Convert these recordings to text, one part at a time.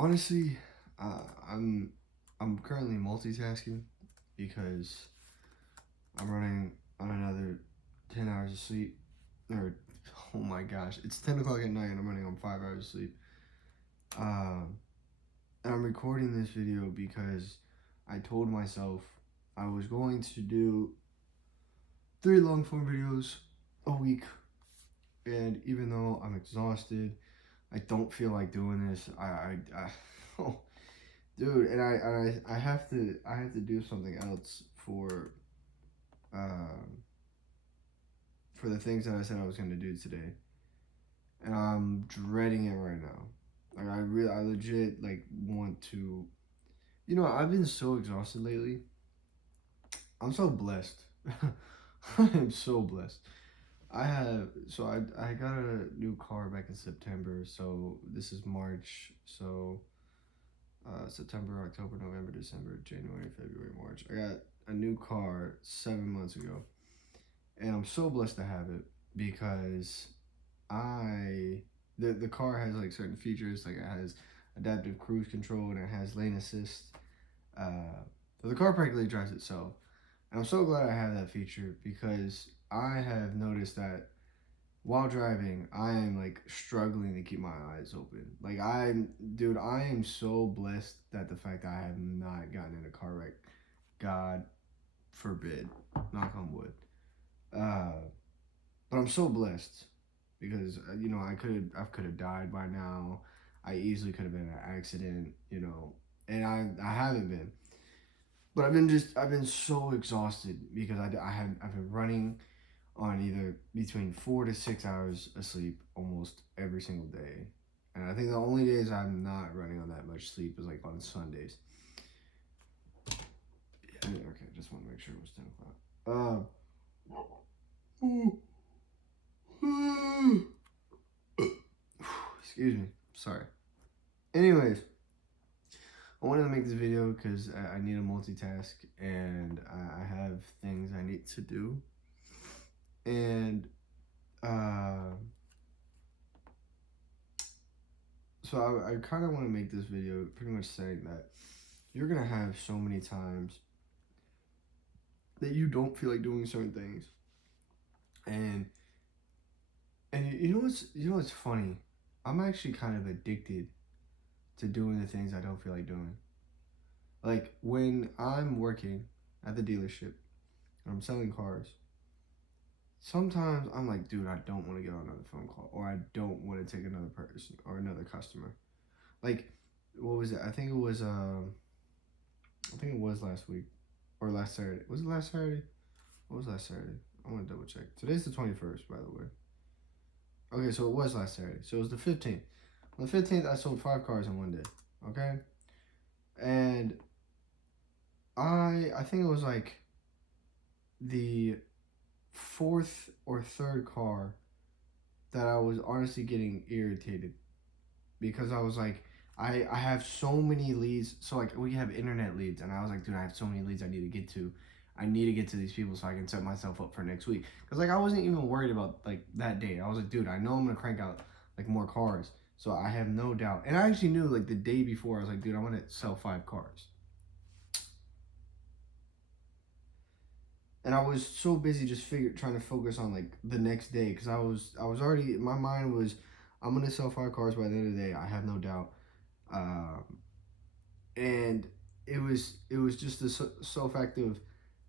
Honestly, uh, I'm I'm currently multitasking because I'm running on another 10 hours of sleep. Or oh my gosh, it's 10 o'clock at night and I'm running on 5 hours of sleep. Um, and I'm recording this video because I told myself I was going to do 3 long form videos a week, and even though I'm exhausted, I don't feel like doing this. Oh, dude, and I have to do something else um for the things that I said I was gonna do today, and I'm dreading it right now. Like I legit like want to. I've been so exhausted lately. I'm so blessed. I am so blessed. I got a new car back in September, so this is March, so September, October, November, December, January, February, March. I got a new car 7 months ago, and I'm so blessed to have it because the car has like certain features, like it has adaptive cruise control and it has lane assist. So the car practically drives itself, and I'm so glad I have that feature because I have noticed that while driving, I am like struggling to keep my eyes open. Dude, I am so blessed that the fact that I have not gotten in a car wreck. God forbid, knock on wood. Uh, but I'm so blessed because I could have died by now. I easily could have been in an accident, and I haven't been. But I've been so exhausted because I've been running on either between 4 to 6 hours of sleep almost every single day. And I think the only days I'm not running on that much sleep is like on Sundays. Yeah, okay, just want to make sure it was 10 o'clock. Excuse me. Sorry. Anyways, I wanted to make this video because I need to multitask and I have things I need to do. And uh, so I kind of want to make this video pretty much saying that you're going to have so many times that you don't feel like doing certain things. And you know what's funny? I'm actually kind of addicted to doing the things I don't feel like doing. Like when I'm working at the dealership and I'm selling cars, sometimes I'm like, dude, I don't want to get on another phone call or I don't want to take another person or another customer. Like what was it? I think it was last week or last Saturday. Was it last Saturday? What was last Saturday? I want to double check. Today's the 21st, by the way. Okay, so it was last Saturday. So it was the 15th. On the 15th, I sold 5 cars in one day. Okay? And I think it was like the fourth or third car that I was honestly getting irritated because I was like, I have so many leads. So like we have internet leads, and I was like, dude, I have so many leads I need to get to. I need to get to these people so I can set myself up for next week. Cause like I wasn't even worried about like that day. I was like, dude, I know I'm gonna crank out like more cars, so I have no doubt. And I actually knew like the day before I was like, dude, I want to sell 5 cars. And I was so busy just trying to focus on like the next day because I was already my mind was I'm gonna sell 5 cars by the end of the day. I have no doubt. Um, and it was just the so fact of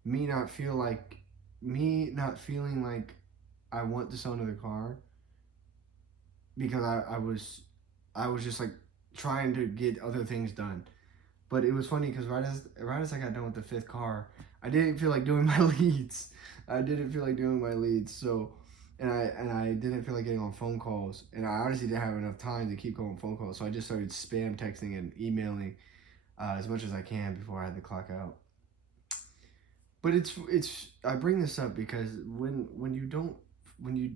me not feel like me not feeling like I want to sell another car because I was just like trying to get other things done. But it was funny because right as I got done with the fifth car, I didn't feel like doing my leads. I didn't feel like doing my leads. So, and I didn't feel like getting on phone calls, and I honestly didn't have enough time to keep going on phone calls. So I just started spam texting and emailing as much as I can before I had to clock out. But it's I bring this up because when you don't when you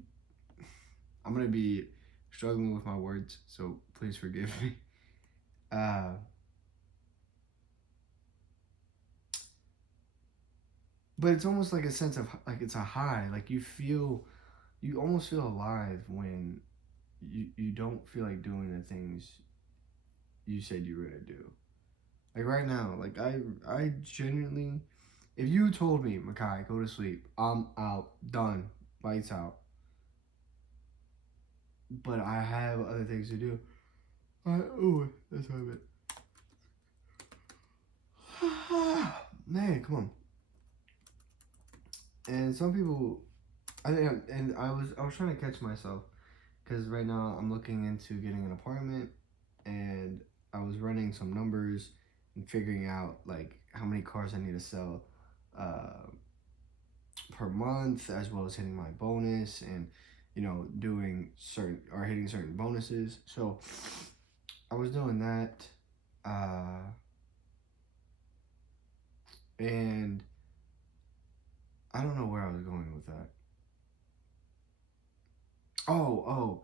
I'm gonna be struggling with my words, so please forgive me. Uh, but it's almost like a sense of like it's a high. Like you almost feel alive when you don't feel like doing the things you said you were gonna do. Like right now, like I genuinely, if you told me, Makai, go to sleep, I'm out, done, lights out. But I have other things to do. Oh, that's what I meant. Man, come on. And some people, and I was trying to catch myself because right now I'm looking into getting an apartment, and I was running some numbers and figuring out like how many cars I need to sell uh, per month, as well as hitting my bonus and doing certain or hitting certain bonuses. So I was doing that, and I don't know where I was going with that. Oh,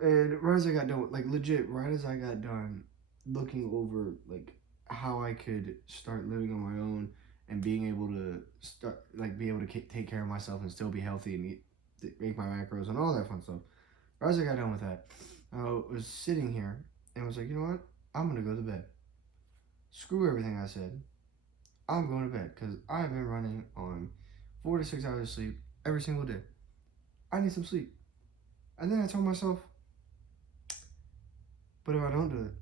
and right as I got done, like legit, right as I got done looking over like how I could start living on my own and being able to start like be able to take care of myself and still be healthy and eat, make my macros and all that fun stuff. Right as I got done with that, I was sitting here and was like, you know what? I'm gonna go to bed. Screw everything I said. I'm going to bed because I've been running on 4 to 6 hours of sleep every single day. I need some sleep. And then I told myself, but if I don't do it,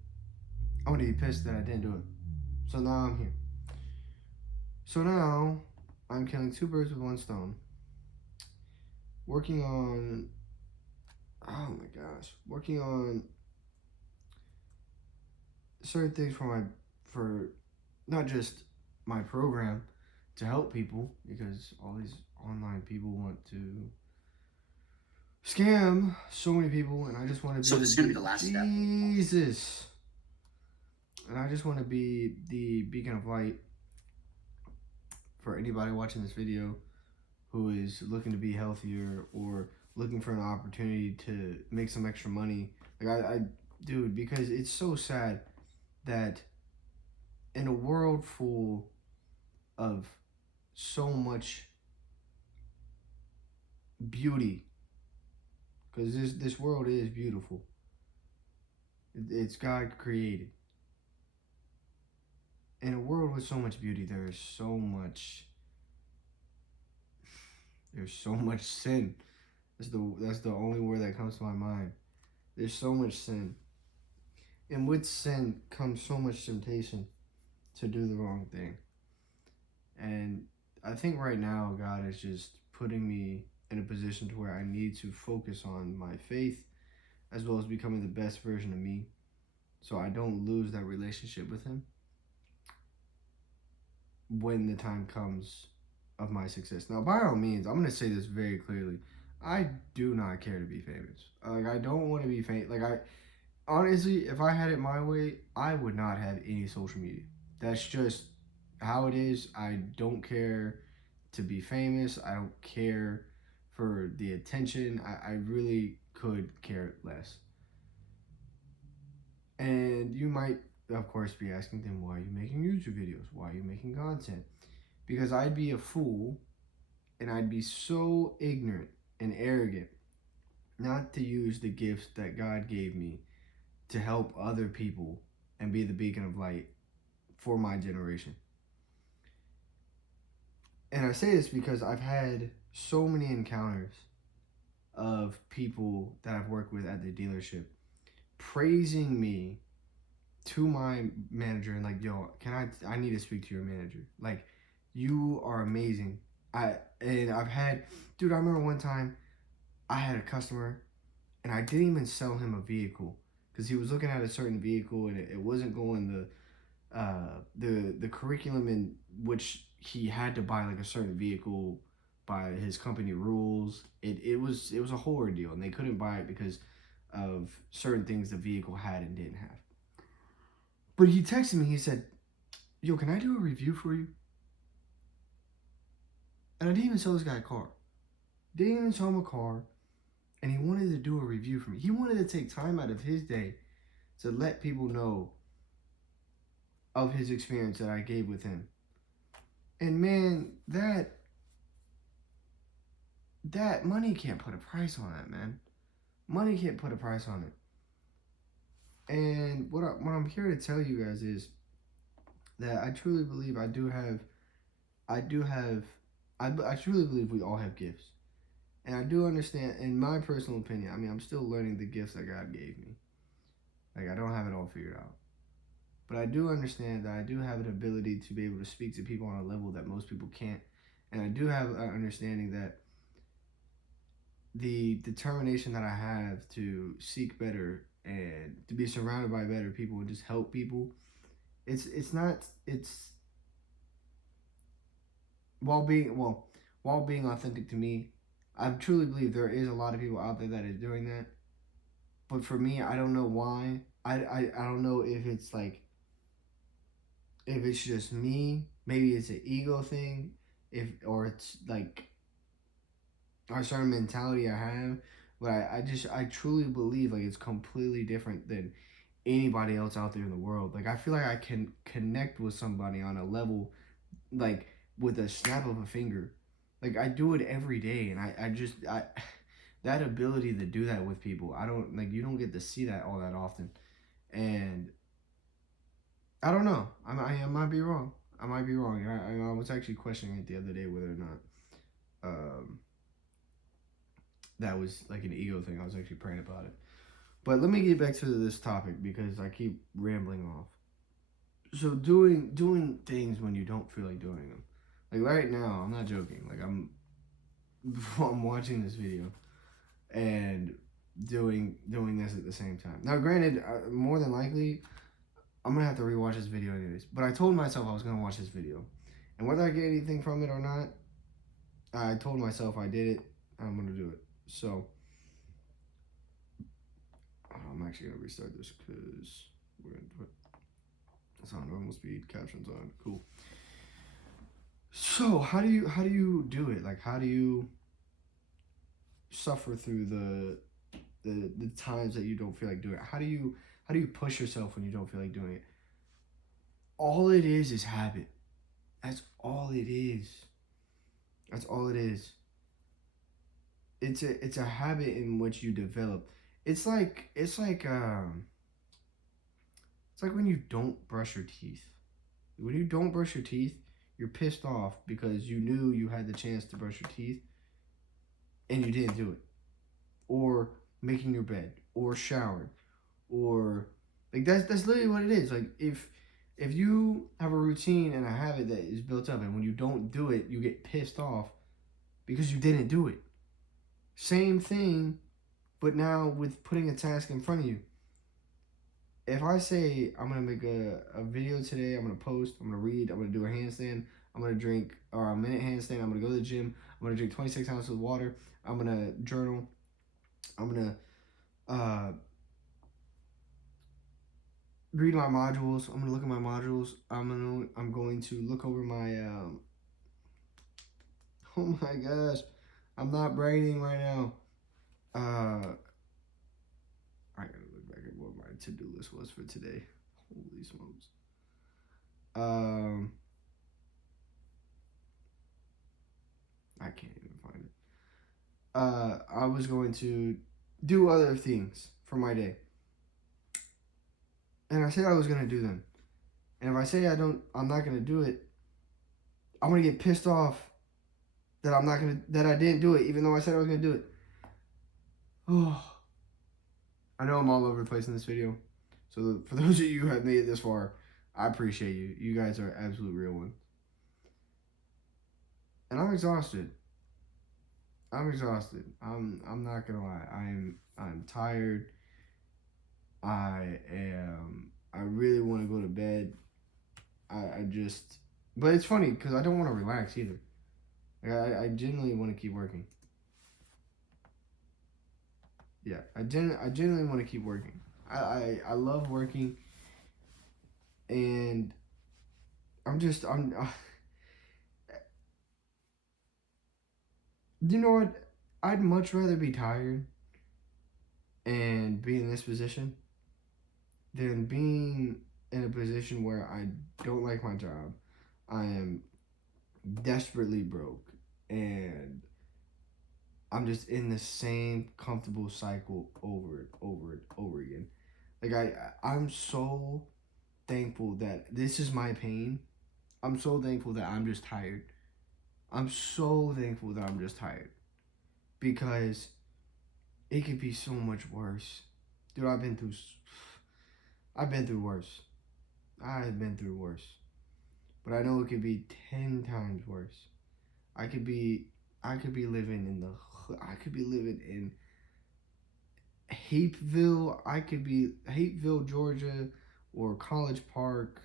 I'm gonna be pissed that I didn't do it. So now I'm here. So now I'm killing two birds with one stone. Working on, oh my gosh, working on certain things for not just my program to help people because all these online people want to scam so many people, and I just want to be. So this is gonna be the last step. Jesus. And I just want to be the beacon of light for anybody watching this video who is looking to be healthier or looking for an opportunity to make some extra money. Like dude, because it's so sad that in a world full of so much beauty, because this world is beautiful. It's God created. In a world with so much beauty, there's so much sin. That's the only word that comes to my mind. There's so much sin. And with sin comes so much temptation to do the wrong thing. And I think right now God is just putting me in a position to where I need to focus on my faith as well as becoming the best version of me so I don't lose that relationship with him when the time comes of my success. Now, by all means, I'm going to say this very clearly. I do not care to be famous. Like, I don't want to be famous. Like, honestly, if I had it my way, I would not have any social media. That's just how it is. I don't care to be famous. I don't care for the attention. I really could care less. And you might, of course, be asking them, why are you making YouTube videos? Why are you making content? Because I'd be a fool and I'd be so ignorant and arrogant not to use the gifts that God gave me to help other people and be the beacon of light for my generation. And I say this because I've had so many encounters of people that I've worked with at the dealership praising me to my manager and like, yo, I need to speak to your manager. Like, you are amazing. I've had, dude, I remember one time I had a customer and I didn't even sell him a vehicle because he was looking at a certain vehicle and it wasn't going the curriculum in which he had to buy like a certain vehicle by his company rules. It was a horror deal and they couldn't buy it because of certain things the vehicle had and didn't have. But he texted me, he said, yo, can I do a review for you? And I didn't even sell this guy a car. Didn't even sell him a car. And he wanted to do a review for me. He wanted to take time out of his day to let people know of his experience that I gave with him. And man, that money can't put a price on that, man. Money can't put a price on it. And what I'm here to tell you guys is that I truly believe I do have I truly believe we all have gifts. And I do understand, in my personal opinion, I mean, I'm still learning the gifts that God gave me. Like, I don't have it all figured out. But I do understand that I do have an ability to be able to speak to people on a level that most people can't. And I do have an understanding that the determination that I have to seek better and to be surrounded by better people and just help people, it's not it's while being well while being authentic to me, I truly believe there is a lot of people out there that is doing that. But for me, I don't know why. I don't know if it's like if it's just me. Maybe it's an ego thing. If or it's like a certain mentality I have. But I truly believe like it's completely different than anybody else out there in the world. Like I feel like I can connect with somebody on a level like with a snap of a finger. Like I do it every day, and I just I that ability to do that with people. I don't like you don't get to see that all that often, and I don't know. I might be wrong. I might be wrong. I was actually questioning it the other day whether or not um, that was like an ego thing. I was actually praying about it. But let me get back to this topic because I keep rambling off. So doing things when you don't feel like doing them. Like right now, I'm not joking. Like I'm watching this video and doing this at the same time. Now, granted, more than likely, I'm gonna have to rewatch this video anyways. But I told myself I was gonna watch this video, and whether I get anything from it or not, I told myself I did it. I'm gonna do it. So I'm actually gonna restart this because we're gonna put it's on normal speed, captions on. Cool. So how do you do it? Like how do you suffer through the times that you don't feel like doing it? How do you push yourself when you don't feel like doing it? All it is habit. That's all it is. That's all it is. It's a habit in which you develop. It's like when you don't brush your teeth. When you don't brush your teeth, you're pissed off because you knew you had the chance to brush your teeth and you didn't do it. Or making your bed, or showering, or like that's literally what it is. Like if you have a routine and a habit that is built up, and when you don't do it, you get pissed off because you didn't do it. Same thing, but now with putting a task in front of you. If I say I'm gonna make a video today, I'm gonna post, I'm gonna read, I'm gonna do a handstand, I'm gonna drink or a minute handstand, I'm gonna go to the gym, I'm gonna drink 26 ounces of water, I'm gonna journal, I'm gonna uh, read my modules. I'm gonna look at my modules. I'm going to look over my oh my gosh, I'm not braiding right now. I gotta look back at what my to-do list was for today. Holy smokes. Um, I can't even find it. I was going to do other things for my day, and I said I was gonna do them. And if I say I'm not gonna do it, I'm gonna get pissed off that I didn't do it, even though I said I was gonna do it. Oh, I know I'm all over the place in this video. So for those of you who have made it this far, I appreciate you. You guys are absolute real ones. And I'm exhausted. I'm exhausted. I'm not gonna lie. I'm tired. I really want to go to bed. I just but it's funny because I don't want to relax either. Like, I genuinely want to keep working. Yeah, I genuinely want to keep working. I love working, and I'm you know what? I'd much rather be tired and be in this position than being in a position where I don't like my job. I am desperately broke, and I'm just in the same comfortable cycle over and over and over again. Like I'm so thankful that this is my pain. I'm so thankful that I'm just tired. I'm so thankful that I'm just tired because it could be so much worse. Dude, I've been through worse. I've been through worse. But I know it could be 10 times worse. I could be I could be living in I could be living in Hapeville. I could be Hapeville, Georgia, or College Park,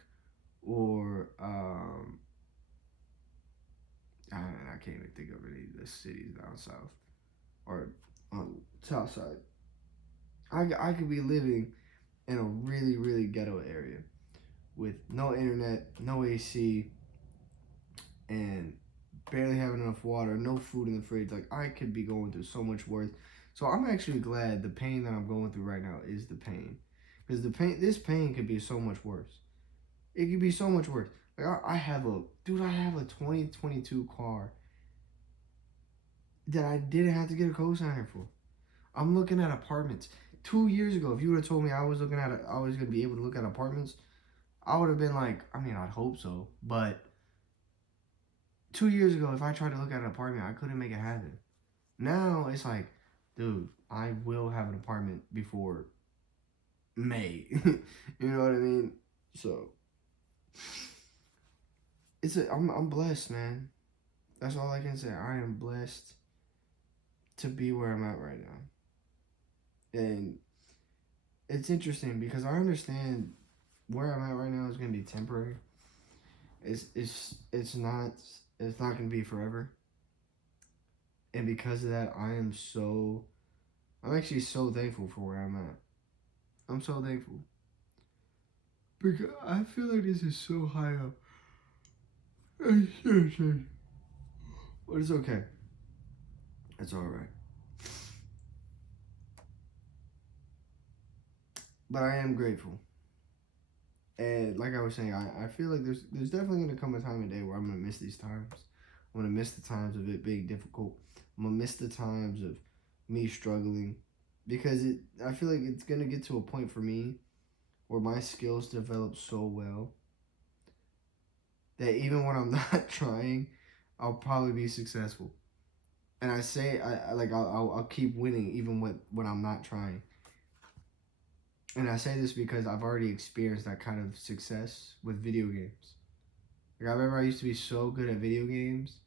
or I can't even think of any of the cities down south or on south side. I could be living in a really really ghetto area with no internet, no AC, and barely having enough water, no food in the fridge. Like I could be going through so much worse. So I'm actually glad the pain that I'm going through right now is the pain, because this pain could be so much worse. It could be so much worse. Like I have I have a 2022 car that I didn't have to get a cosigner for. I'm looking at apartments. 2 years ago, if you would have told me I was gonna be able to look at apartments, I would have been like, I mean, I'd hope so, but 2 years ago, if I tried to look at an apartment, I couldn't make it happen. Now it's like, dude, I will have an apartment before May. You know what I mean? So I'm blessed, man. That's all I can say. I am blessed to be where I'm at right now. And it's interesting because I understand where I'm at right now is gonna be temporary. It's not gonna be forever. And because of that, I'm actually so thankful for where I'm at. I'm so thankful. Because I feel like this is so high up. But it's okay. It's alright. But I am grateful. And like I was saying, I feel like there's definitely gonna come a time of day where I'm gonna miss these times. I'm gonna miss the times of it being difficult. I'm gonna miss the times of me struggling. Because I feel like it's gonna get to a point for me where my skills develop so well that even when I'm not trying, I'll probably be successful. And I say I like I'll keep winning even when I'm not trying. And I say this because I've already experienced that kind of success with video games. Like I remember I used to be so good at video games,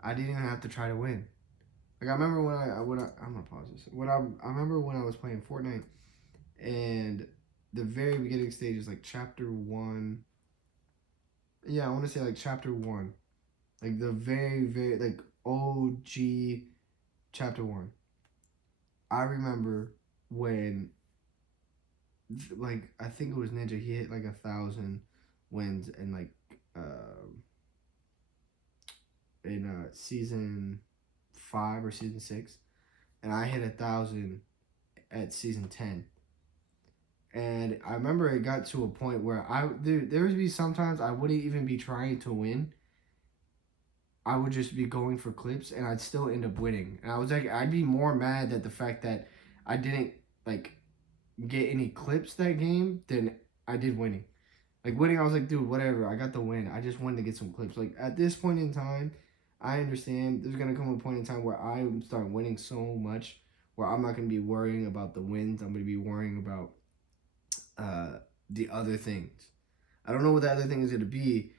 I didn't even have to try to win. Like I remember I'm gonna pause this. I remember when I was playing Fortnite and the very beginning stages, like chapter one. Yeah, I want to say like chapter one, like the very like OG chapter one. I remember when like I think it was Ninja. He hit like 1,000 wins in like in season 5 or season 6, and I hit 1,000 at season 10. And I remember it got to a point where there would be sometimes I wouldn't even be trying to win. I would just be going for clips, and I'd still end up winning. And I was like, I'd be more mad at the fact that I didn't like get any clips that game than I did winning. Like winning, I was like, dude, whatever. I got the win. I just wanted to get some clips. Like at this point in time, I understand there's gonna come a point in time where I start winning so much where I'm not gonna be worrying about the wins. I'm gonna be worrying about the other things. I don't know what the other thing is gonna be,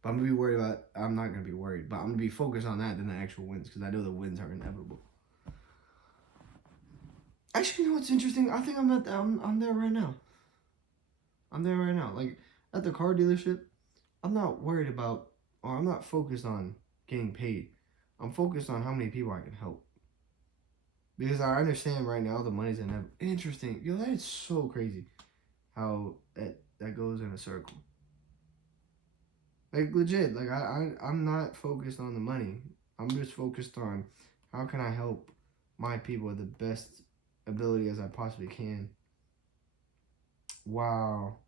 but I'm gonna be worried about. I'm not gonna be worried, but I'm gonna be focused on that than the actual wins because I know the wins are inevitable. Actually, you know what's interesting? I think I'm there right now. I'm there right now. Like at the car dealership, I'm not worried about or I'm not focused on getting paid. I'm focused on how many people I can help. Because I understand right now the money's inevitable. Interesting. Yo, that is so crazy how that goes in a circle. Like legit, like I'm not focused on the money. I'm just focused on how can I help my people the best ability as I possibly can. While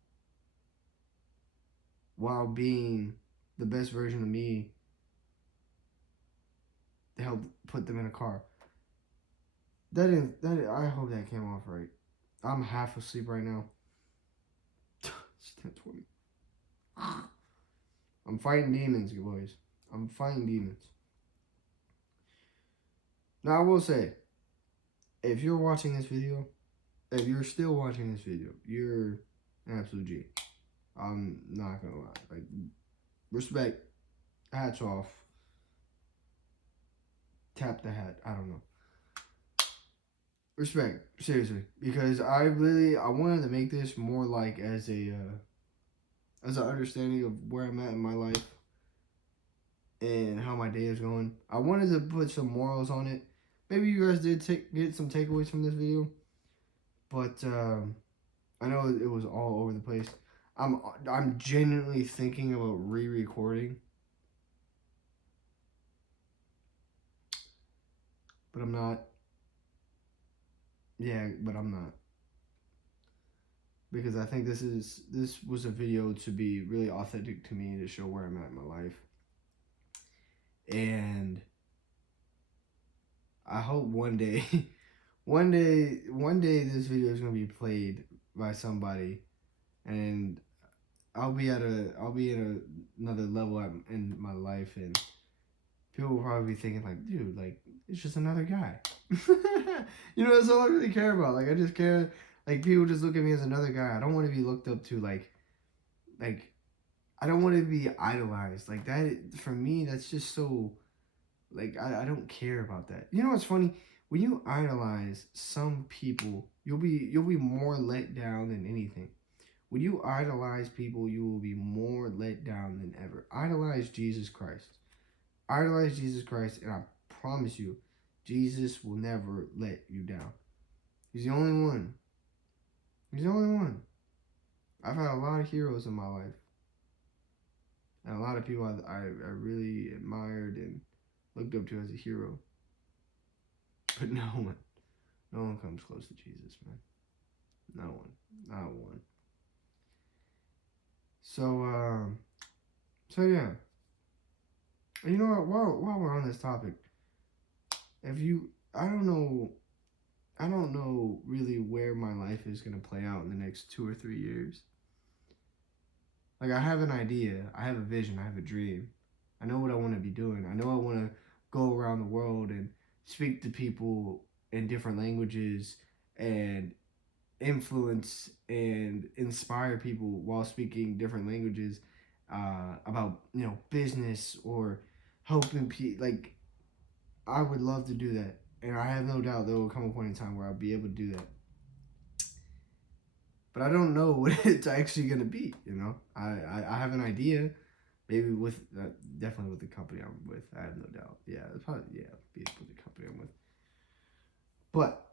while being the best version of me to help put them in a car. That I hope that came off right. I'm half asleep right now. It's 10:20. I'm fighting demons, you boys. I'm fighting demons. Now I will say, if you're watching this video, if you're still watching this video, you're an absolute G. I'm not gonna lie. Like, respect, hats off, tap the hat. I don't know. Respect, seriously, because I wanted to make this more like as as an understanding of where I'm at in my life and how my day is going. I wanted to put some morals on it. Maybe you guys did get some takeaways from this video, but I know it was all over the place. I'm genuinely thinking about re-recording, but I'm not. Yeah, but I'm not, because I think this was a video to be really authentic to me, to show where I'm at in my life, and I hope one day, one day this video is gonna be played by somebody, and I'll be in another level in my life, and people will probably be thinking like, dude, like, it's just another guy. You know, that's all I really care about. Like, I just care, like, people just look at me as another guy. I don't want to be looked up to, like, I don't want to be idolized. Like, that, for me, that's just so, like, I don't care about that. You know what's funny? When you idolize some people, you'll be more let down than anything. When you idolize people, you will be more let down than ever. Idolize Jesus Christ. Idolize Jesus Christ, and I promise you, Jesus will never let you down. He's the only one. He's the only one. I've had a lot of heroes in my life, and a lot of people I really admired and looked up to as a hero. But no one comes close to Jesus, man. No one, not one. So yeah. And you know what? While we're on this topic, if you, I don't know really where my life is gonna play out in the next 2 or 3 years. Like, I have an idea, I have a vision, I have a dream. I know what I want to be doing. I know I want to go around the world and speak to people in different languages and influence and inspire people while speaking different languages, about, you know, business or helping people. Like, I would love to do that, and I have no doubt there will come a point in time where I'll be able to do that. But I don't know what it's actually gonna be. You know, I have an idea. Maybe with definitely with the company I'm with. I have no doubt. Yeah, it's probably, yeah, be with the company I'm with. But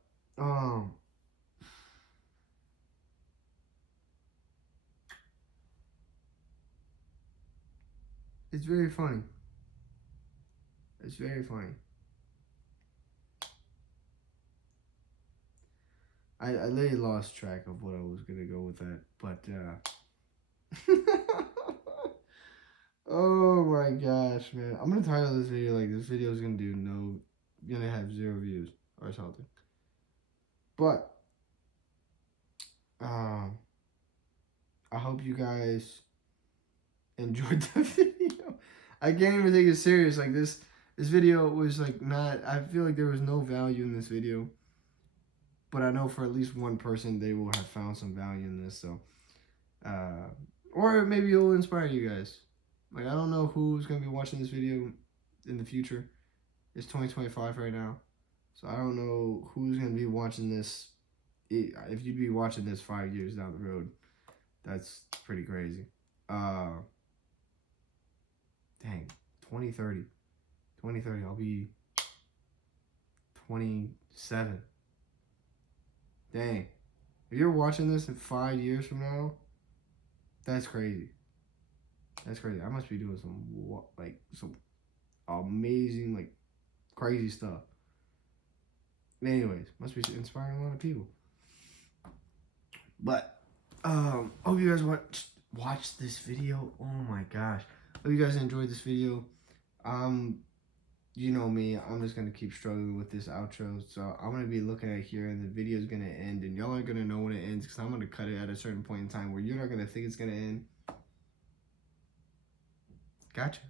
it's very funny. It's very funny. I literally lost track of what I was gonna go with that, but oh my gosh, man! I'm gonna title this video like, this video is gonna have 0 views or something. But um, I hope you guys enjoyed the video. I can't even take it serious. Like, this video was like not. I feel like there was no value in this video, but I know for at least one person they will have found some value in this. So, or maybe it will inspire you guys. Like, I don't know who's gonna be watching this video in the future. It's 2025 right now, so I don't know who's gonna be watching this. If you'd be watching this 5 years down the road, that's pretty crazy. Dang, 2030. 2030, I'll be 27. Dang. If you're watching this in 5 years from now, that's crazy. That's crazy. I must be doing some amazing, like, crazy stuff. Anyways, must be inspiring a lot of people. But hope you guys watch this video. Oh my gosh. Hope you guys enjoyed this video. you know me, I'm just gonna keep struggling with this outro. So I'm gonna be looking at here, and the video is gonna end, and y'all aren't gonna know when it ends because I'm gonna cut it at a certain point in time where you're not gonna think it's gonna end. Gotcha.